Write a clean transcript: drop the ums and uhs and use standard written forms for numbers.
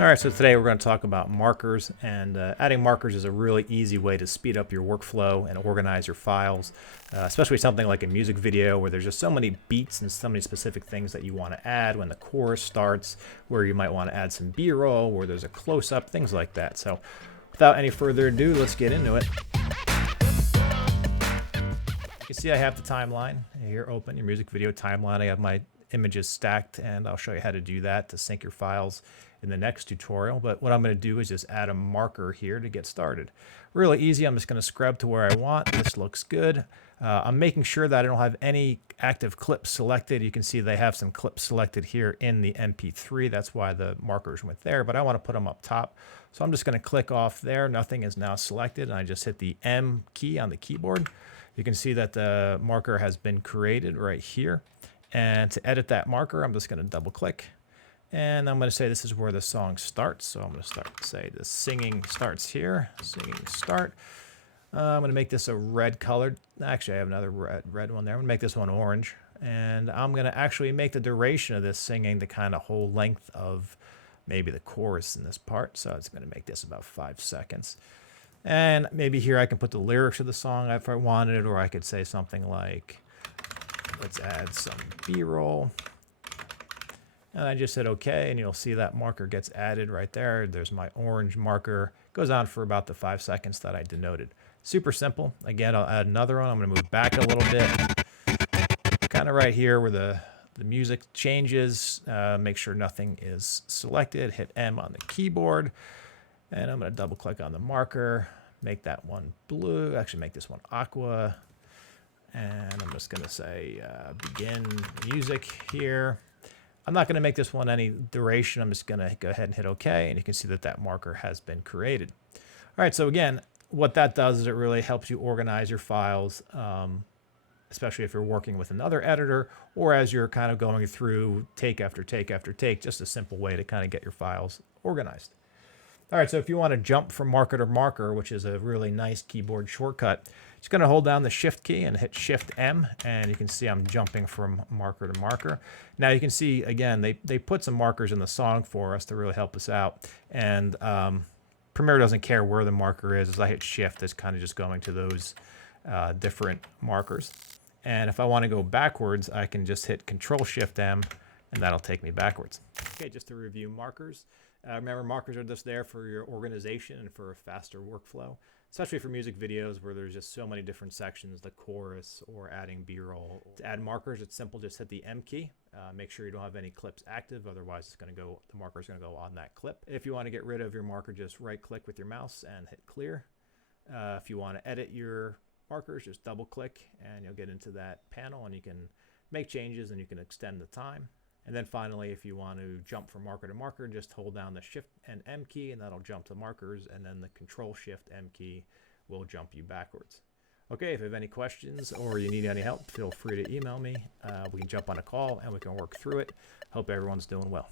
All right, so today we're going to talk about markers, and adding markers is a really easy way to speed up your workflow and organize your files, especially something like a music video where there's just so many beats and so many specific things that you want to add when the chorus starts, where you might want to add some B-roll, where there's a close-up, things like that. So without any further ado, let's get into it. You can see I have the timeline here open, your music video timeline. I have my images stacked, and I'll show you how to do that to sync your files in the next tutorial. But what I'm going to do is just add a marker here to get started. Really easy. I'm just going to scrub to where I want. This looks good. I'm making sure that I don't have any active clips selected. You can see they have some clips selected here in the MP3. That's why the markers went there, but I want to put them up top. So I'm just going to click off there. Nothing is now selected, and I just hit the M key on the keyboard. You can see that the marker has been created right here. And to edit that marker, I'm just going to double click. And I'm going to say this is where the song starts. So I'm going to say the singing starts here. Singing start. I'm going to make this a red colored. Actually, I have another red one there. I'm going to make this one orange. And I'm going to actually make the duration of this singing the kind of whole length of maybe the chorus in this part. So it's going to make this about 5 seconds. And maybe here I can put the lyrics of the song if I wanted, or I could say something like, let's add some B-roll. And I just said okay, and you'll see that marker gets added right there. There's my orange marker. Goes on for about the 5 seconds that I denoted. Super simple. Again, I'll add another one. I'm going to move back a little bit. Kind of right here where the music changes. Make sure nothing is selected. Hit M on the keyboard. And I'm going to double click on the marker. Make that one blue. Actually, make this one aqua. And I'm just going to say begin music here. I'm not going to make this one any duration. I'm just going to go ahead and hit OK, and you can see that that marker has been created. All right, so again, what that does is it really helps you organize your files, especially if you're working with another editor or as you're kind of going through take after take after take, just a simple way to kind of get your files organized. All right, so if you want to jump from marker to marker, which is a really nice keyboard shortcut, just going to hold down the Shift key and hit Shift M, and you can see I'm jumping from marker to marker. Now you can see, again, they put some markers in the song for us to really help us out, and Premiere doesn't care where the marker is. As I hit Shift, it's kind of just going to those different markers. And if I want to go backwards, I can just hit Control Shift M, and that'll take me backwards. Okay, just to review markers. Remember, markers are just there for your organization and for a faster workflow, especially for music videos where there's just so many different sections, the chorus or adding B-roll. To add markers, it's simple. Just hit the M key. Make sure you don't have any clips active. Otherwise, it's going to go. The marker is going to go on that clip. If you want to get rid of your marker, just right-click with your mouse and hit Clear. If you want to edit your markers, just double-click and you'll get into that panel, and you can make changes and you can extend the time. And then finally, if you want to jump from marker to marker, just hold down the Shift and M key, and that'll jump the markers, and then the Control Shift M key will jump you backwards. Okay, if you have any questions or you need any help, feel free to email me. We can jump on a call and we can work through it. Hope everyone's doing well.